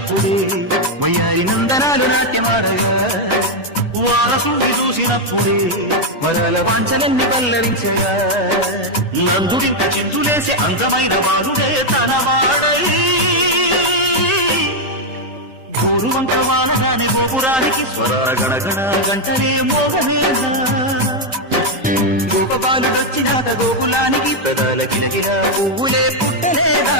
వచ్చినప్పుడే వయ్యారి నందనాలు నాట్యమాడగా వారసుని చూసినప్పుడే వరాల వాంఛలెన్ని పల్లరించగా నందుడింత చిందులేసి అందమైన వారుడే తన వాడై పూర్వంక వాహనాన్ని గోపురానికి స్వరాల గణగణ గంటనే మోగలేదా గోపబాలు వచ్చినాక గోకులానికి పెదాల కిలకిల పువ్వులే పుట్టలేదా